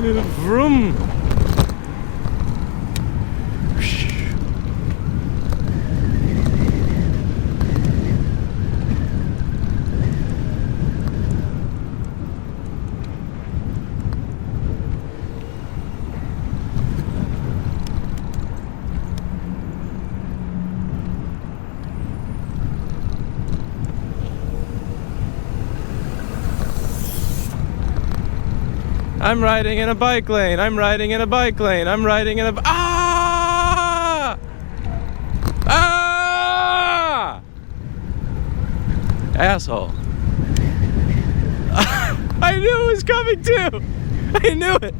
Vroom. I'm riding in a bike lane. I'm riding in a bike lane. I'm riding in a... Ah! Ah! Asshole. I knew it was coming too. I knew it.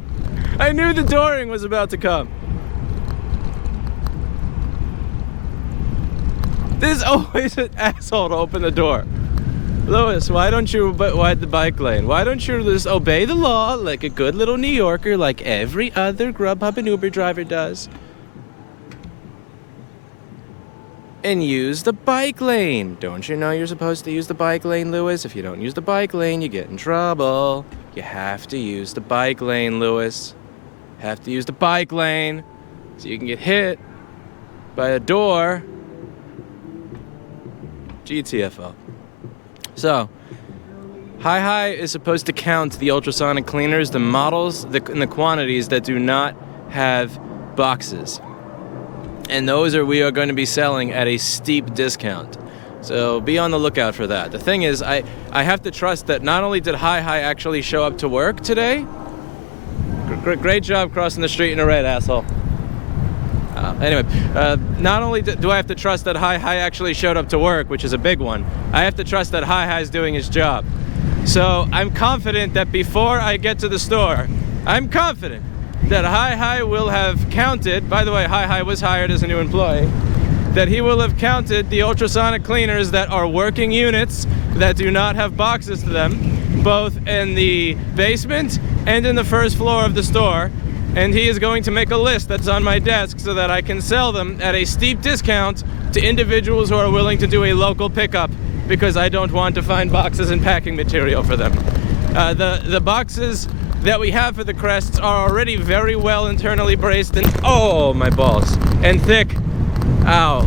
I knew the dooring was about to come. There's always an asshole to open the door. Louis, why don't you wide the bike lane? Why don't you just obey the law like a good little New Yorker, like every other Grubhub and Uber driver does? And use the bike lane. Don't you know you're supposed to use the bike lane, Louis? If you don't use the bike lane, you get in trouble. You have to use the bike lane, Louis. Have to use the bike lane so you can get hit by a door. GTFO. So, Hi is supposed to count the ultrasonic cleaners, the models, and the quantities that do not have boxes. And those we are going to be selling at a steep discount. So be on the lookout for that. The thing is, I have to trust that not only did Hi actually show up to work today, great job crossing the street in a red, asshole. Anyway, not only do I have to trust that Hi actually showed up to work, which is a big one, I have to trust that Hi is doing his job. So I'm confident that before I get to the store, I'm confident that Hi will have counted, by the way, Hi was hired as a new employee, that he will have counted the ultrasonic cleaners that are working units that do not have boxes to them, both in the basement and in the first floor of the store. And he is going to make a list that's on my desk so that I can sell them at a steep discount to individuals who are willing to do a local pickup, because I don't want to find boxes and packing material for them. The boxes that we have for the crests are already very well internally braced and... Oh, my balls. And thick. Ow.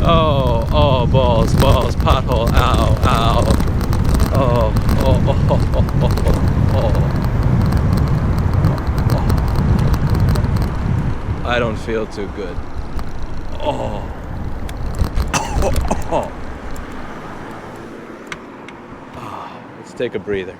Oh, balls, pothole. Ow. Oh. I don't feel too good. Let's take a breather.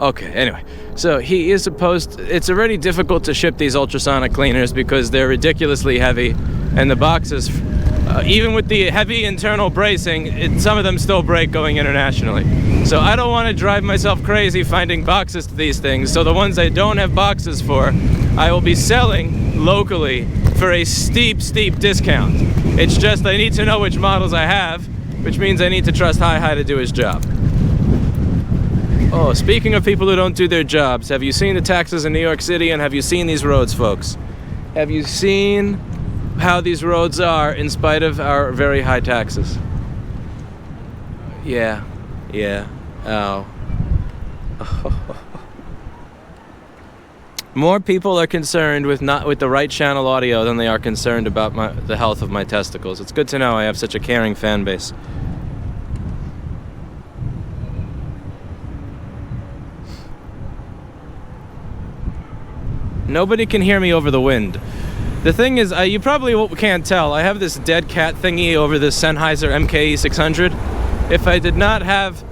Okay, anyway, so he is it's already difficult to ship these ultrasonic cleaners because they're ridiculously heavy, and the boxes, even with the heavy internal bracing, some of them still break going internationally. So I don't want to drive myself crazy finding boxes to these things, so the ones I don't have boxes for, I will be selling locally for a steep discount. It's just I need to know which models I have, which means I need to trust Hi to do his job. Oh, speaking of people who don't do their jobs, have you seen the taxes in New York City, and have you seen these roads, folks? Have you seen how these roads are in spite of our very high taxes? Yeah. Ow. More people are concerned with the right channel audio than they are concerned about the health of my testicles. It's good to know I have such a caring fan base. Nobody can hear me over the wind. The thing is, you probably can't tell, I have this dead cat thingy over this Sennheiser MKE 600. If I did not have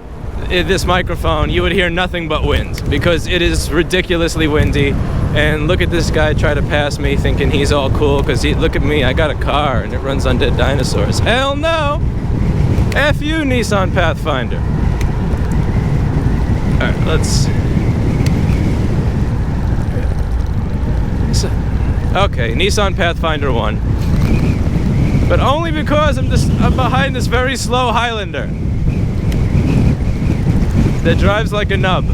this microphone, you would hear nothing but wind, because it is ridiculously windy. And look at this guy try to pass me thinking he's all cool, because look at me, I got a car and it runs on dead dinosaurs. Hell no! F you, Nissan Pathfinder. Alright, let's... Okay, Nissan Pathfinder 1. But only because I'm behind this very slow Highlander. that drives like a nub.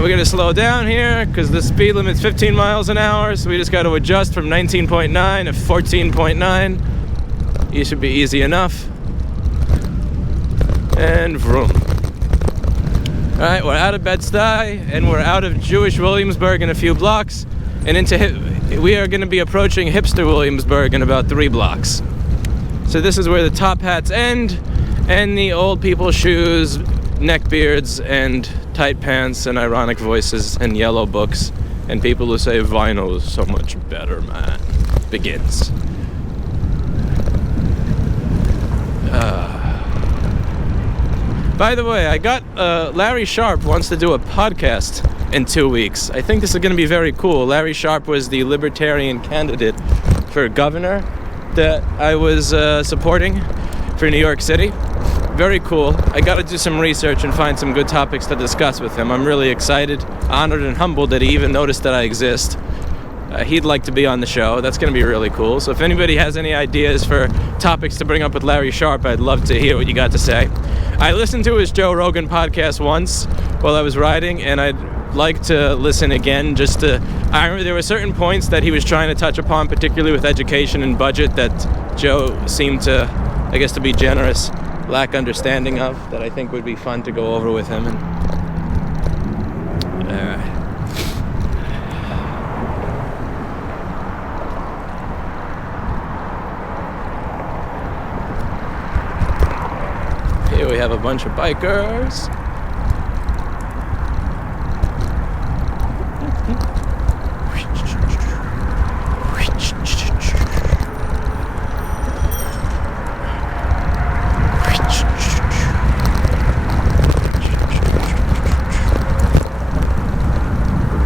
We're gonna slow down here because the speed limit's 15 miles an hour, so we just got to adjust from 19.9 to 14.9. You should be easy enough. And vroom. All right, we're out of Bed-Stuy, and we're out of Jewish Williamsburg in a few blocks, and we are going to be approaching hipster Williamsburg in about 3 blocks. So this is where the top hats end, and the old people's shoes, neckbeards, and tight pants, and ironic voices, and yellow books, and people who say vinyl is so much better, man, begins. By the way, I got Larry Sharp wants to do a podcast in 2 weeks. I think this is going to be very cool. Larry Sharp was the libertarian candidate for governor that I was supporting for New York City. Very cool. I got to do some research and find some good topics to discuss with him. I'm really excited, honored, and humbled that he even noticed that I exist. He'd like to be on the show. That's going to be really cool. So if anybody has any ideas for topics to bring up with Larry Sharp, I'd love to hear what you got to say. I listened to his Joe Rogan podcast once while I was riding, and I'd like to listen again just to... I remember there were certain points that he was trying to touch upon, particularly with education and budget, that Joe seemed to, I guess, to be generous, lack understanding of, that I think would be fun to go over with him. And here we have a bunch of bikers.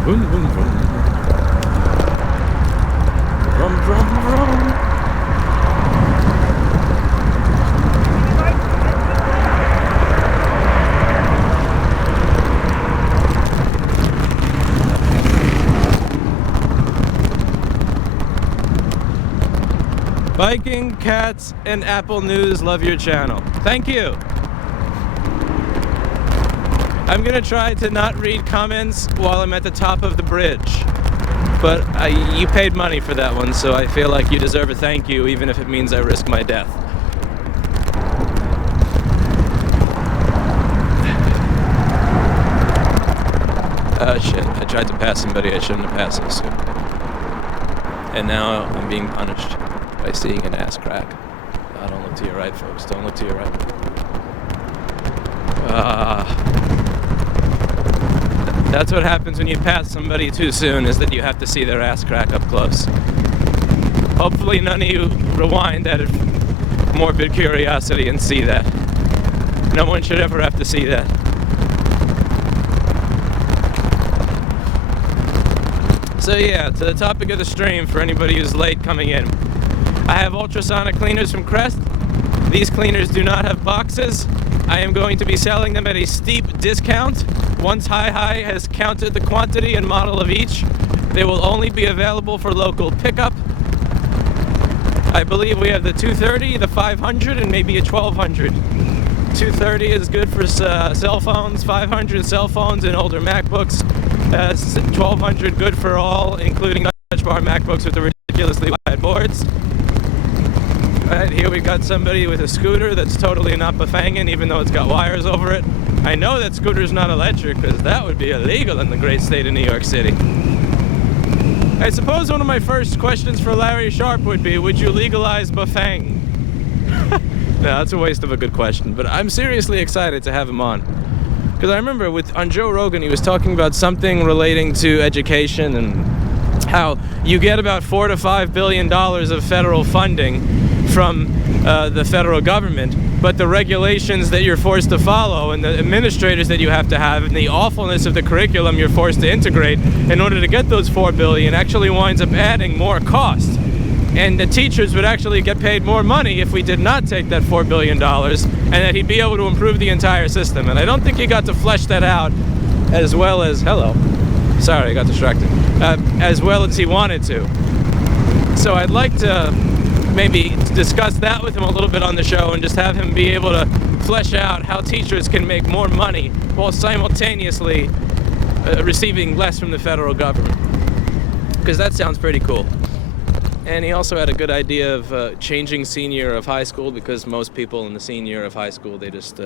Vroom, vroom, vroom. Vroom, vroom, vroom. Biking, cats, and Apple News love your channel. Thank you. I'm gonna try to not read comments while I'm at the top of the bridge, but you paid money for that one, so I feel like you deserve a thank you, even if it means I risk my death. Oh shit, I tried to pass somebody I shouldn't have passed so soon. And now I'm being punished by seeing an ass crack. Oh, don't look to your right, folks, don't look to your right. That's what happens when you pass somebody too soon, is that you have to see their ass crack up close. Hopefully none of you rewind out of morbid curiosity and see that. No one should ever have to see that. So yeah, to the topic of the stream, for anybody who's late coming in. I have ultrasonic cleaners from Crest. These cleaners do not have boxes. I am going to be selling them at a steep discount. Once Hi has counted the quantity and model of each, they will only be available for local pickup. I believe we have the 230, the 500, and maybe a 1200. 230 is good for cell phones, 500 cell phones and older MacBooks, 1200 good for all, including Touch Bar MacBooks with the ridiculously wide boards. Right, here we got somebody with a scooter that's totally not befanging, even though it's got wires over it. I know that scooter's not electric, because that would be illegal in the great state of New York City. I suppose one of my first questions for Larry Sharp would be, would you legalize befang? No, that's a waste of a good question, but I'm seriously excited to have him on. Because I remember on Joe Rogan, he was talking about something relating to education and how you get about $4 to $5 billion of federal funding from the federal government, but the regulations that you're forced to follow and the administrators that you have to have and the awfulness of the curriculum you're forced to integrate in order to get those $4 billion actually winds up adding more cost. And the teachers would actually get paid more money if we did not take that $4 billion, and that he'd be able to improve the entire system. And I don't think he got to flesh that out as well as, hello, sorry, I got distracted, as well as he wanted to. So I'd like to maybe discuss that with him a little bit on the show and just have him be able to flesh out how teachers can make more money while simultaneously receiving less from the federal government. Because that sounds pretty cool. And he also had a good idea of changing senior year of high school, because most people in the senior year of high school, they just,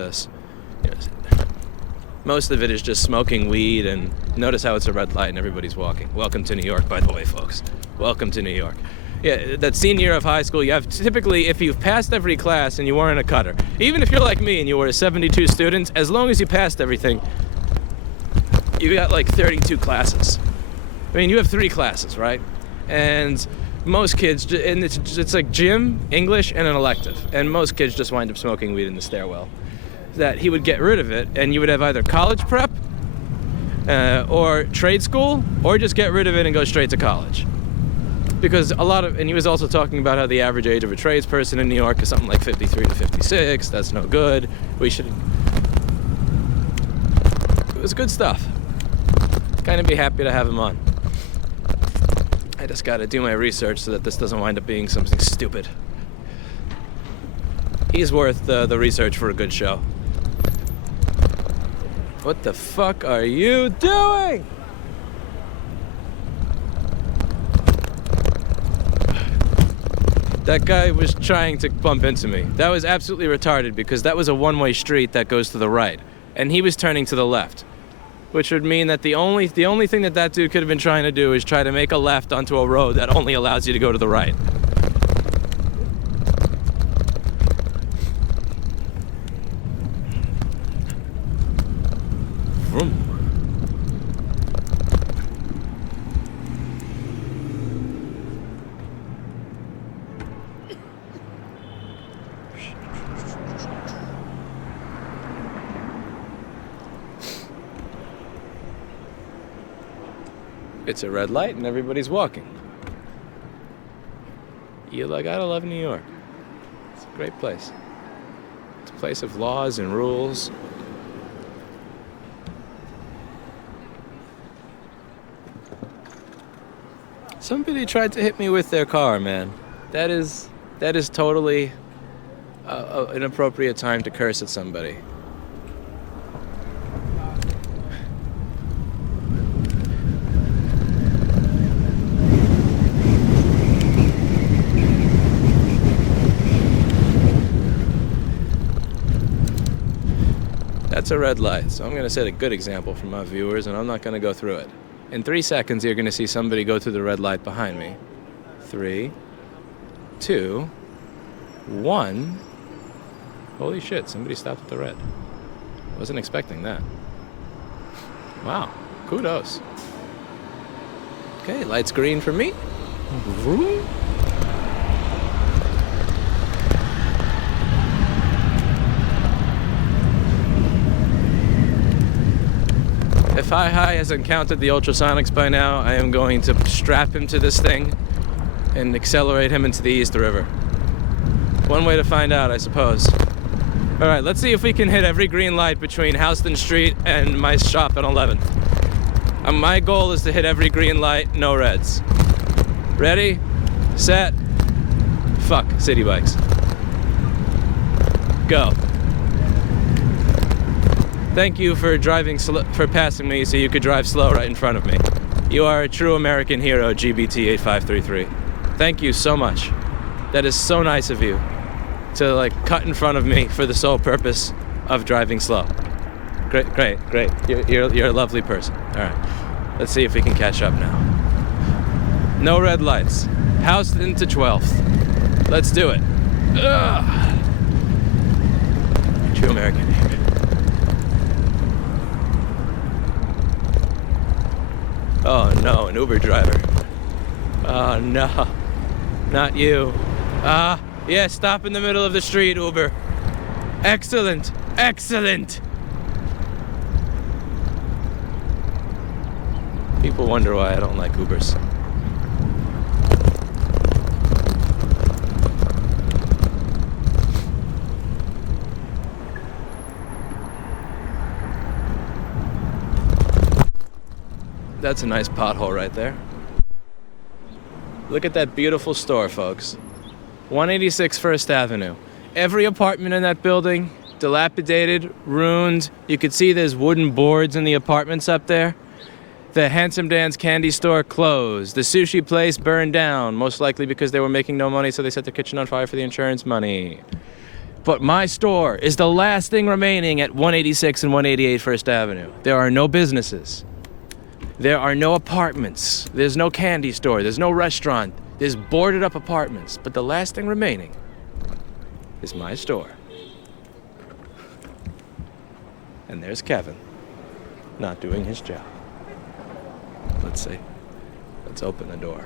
most of it is just smoking weed, and notice how it's a red light and everybody's walking. Welcome to New York, by the way, folks. Welcome to New York. Yeah, that senior year of high school, you have typically, if you've passed every class and you weren't a cutter, even if you're like me and you were 72 students, as long as you passed everything, you got like 32 classes. I mean, you have 3 classes, right? And most kids, and it's like gym, English, and an elective. And most kids just wind up smoking weed in the stairwell. That he would get rid of it, and you would have either college prep, or trade school, or just get rid of it and go straight to college. Because and he was also talking about how the average age of a tradesperson in New York is something like 53 to 56. That's no good. It was good stuff. Kind of be happy to have him on. I just gotta do my research so that this doesn't wind up being something stupid. He's worth the research for a good show. What the fuck are you doing? That guy was trying to bump into me. That was absolutely retarded, because that was a one-way street that goes to the right, and he was turning to the left, which would mean that the only thing that dude could have been trying to do is try to make a left onto a road that only allows you to go to the right. Vroom. It's a red light and everybody's walking. Gotta love New York. It's a great place. It's a place of laws and rules. Somebody tried to hit me with their car, man. That is totally an appropriate time to curse at somebody. That's a red light, so I'm going to set a good example for my viewers, and I'm not going to go through it. In 3 seconds, you're going to see somebody go through the red light behind me. 3, 2, 1. Holy shit, somebody stopped at the red. Wasn't expecting that. Wow, kudos. Okay, light's green for me. Vroom. If Hi has encountered the ultrasonics by now, I am going to strap him to this thing and accelerate him into the East River. One way to find out, I suppose. All right, let's see if we can hit every green light between Houston Street and my shop on 11th. My goal is to hit every green light, no reds. Ready, set, fuck, city bikes. Go. Thank you for for passing me so you could drive slow right in front of me. You are a true American hero, GBT8533. Thank you so much. That is so nice of you to cut in front of me for the sole purpose of driving slow. Great. You're a lovely person. All right, let's see if we can catch up now. No red lights. Houston to 12th. Let's do it. Ugh. True American hero. Oh no, an Uber driver. Oh no, not you. Yeah, stop in the middle of the street, Uber. Excellent. People wonder why I don't like Ubers. That's a nice pothole right there. Look at that beautiful store, folks. 186 First Avenue. Every apartment in that building, dilapidated, ruined. You could see there's wooden boards in the apartments up there. The Handsome Dan's candy store closed. The sushi place burned down, most likely because they were making no money, so they set the kitchen on fire for the insurance money. But my store is the last thing remaining at 186 and 188 First Avenue. There are no businesses. There are no apartments. There's no candy store. There's no restaurant. There's boarded up apartments. But the last thing remaining is my store. And there's Kevin, not doing his job. Let's see. Let's open the door.